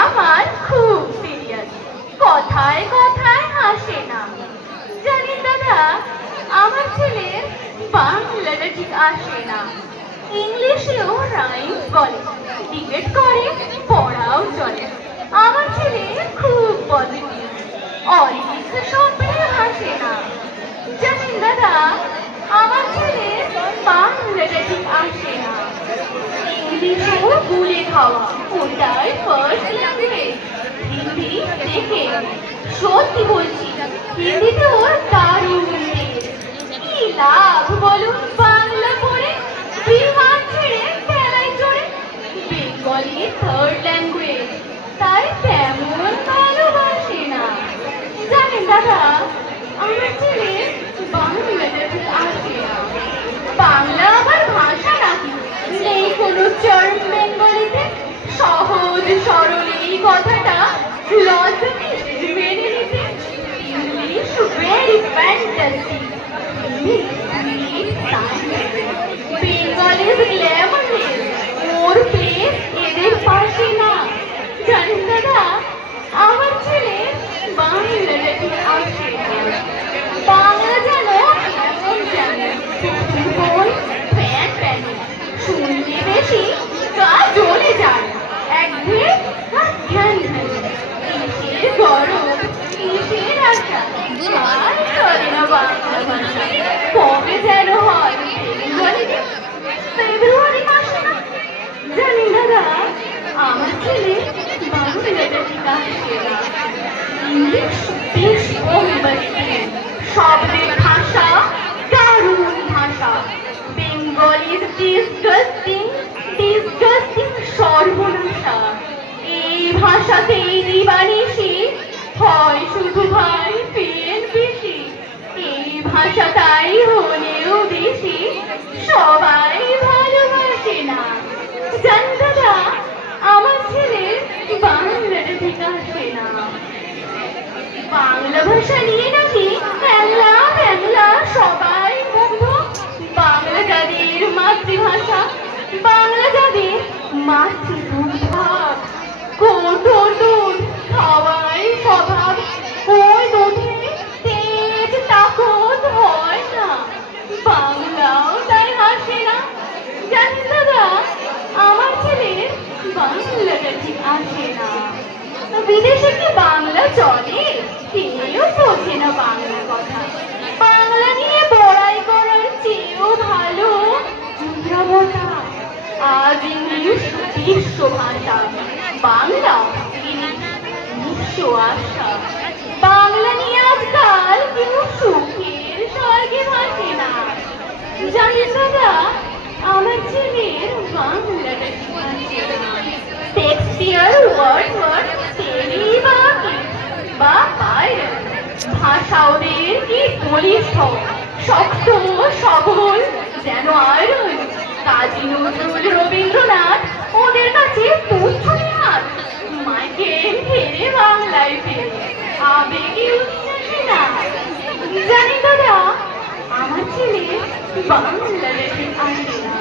আমার খুব সিরিয়াস, কথায় কথায় হাসে না। জানেন দাদা, আমার ছেলের বাংলাটা ঠিক আসে না। ইংলিশেও রাইমস বলে, ডিবেট করে, পড়াও চলে। আমার ছেলে খুব পজিটিভ, অলিখ স্বপ্নে হাসে না। জানেন দাদা, আমার ছেলে বাংলাটা ঠিক আসে না। ইংলিশও গুলে খাওয়া, ওটাই ফার্স্ট ল্যাঙ্গুয়েজ। হিন্দি দেখে, সত্যি বলছি, হিন্দিতে ওর দারুণ তেজ। কি লাভ বলুন বাংলা পড়ে, বিমান ছেড়ে খেলায় চড়ে। বেঙ্গলি থার্ড ল্যাঙ্গুয়েজ, তাই তেমন ভালোবাসে না। জানেন দাদা, আমার ছেলে বাংলাটা ঠিক আসে না। বাংলা আবার ভাষা নাকি, নেই কোনো চার্ম বেঙ্গলিতে। সহজ সরল এই কথাটা লজিক্যালি মেনে নিতে। English very fantasy, Bengali glamourless, ওর প্লেস এদের পাশে না। জানেন দাদা, আমার ছেলে বাংলাটা ঠিক আসে না। বাংলা যেন এমন জানে, বই প্যান প্যানে, শুনলে বেশি গা জ্বলে যায়। একঘেয়ে আর ধ্যান ধ্যান, কিসের গরম, কিসের আশা, আর চলে না বাংলা ভাষা। কবে যেন হয় বেঙ্গলিতে, ফেব্রুয়ারি মাসে না। জানি দাদা, আমার ছেলে বাংলাটা ঠিক আসে না। ইংলিশ বেশ বোম্বাস্টিক, শব্দের ভাষা দারুণ ভাষা। বেঙ্গলি ডিসগাস্টিং, ডিসগাস্টিং সর্বনাশা। এই ভাষাতেই দিবানিশি হয় শুধু ভাই পেন বেশি। এই ভাষাটাই হলেও বেশি, সবাই ভালোবাসে না। জানেন দাদা, আমার ছেলে বাংলাটা ঠিক আসে না। বাংলা ভাষা নিয়ে নাকি বাংলা বাংলা সবাই মুগ্ধ। বাংলা যাদের মাতৃভাষা, বাংলা যাদের মাতৃভাব, কঠোর দুধ খাওয়াই স্বভাব। ওই দুধে তেজ তাকত হয় না, বাংলাও তাই হাসে না। জানেন দাদা, আমার ছেলের বাংলাটা ঠিক আসে না। বিদেশে কি বাংলা চলে? কেউ বোঝে না বাংলা কথা। বাংলা নিয়ে বড়াই করার চেয়েও ভালো নিরবতা। আজ ইংলিশ বিশ্ব ভাষা, বাংলা বিশ্ব আশা। বাংলা নিয়ে আজকাল কেউ সুখের স্বর্গে ভাসে না। জানেন দাদা, আমার ছেলের বাংলাটা ঠিক আসে না। শেক্সপিয়ার, ওয়ার্ডসওয়ার্থ, শেলি বা বাইরন, ভাষা ওদের কি বলিষ্ঠ, শক্ত সবল যেন আয়রন। কাজী নজরুল, রবীন্দ্রনাথ ওদের কাছে তুচ্ছ হাত। মাইকেল ফেরে বাংলায় ফেরে, আবেগে উচ্ছ্বাসে না। জানি দাদা, আমার ছেলে বাংলাটা ঠিক আসে না।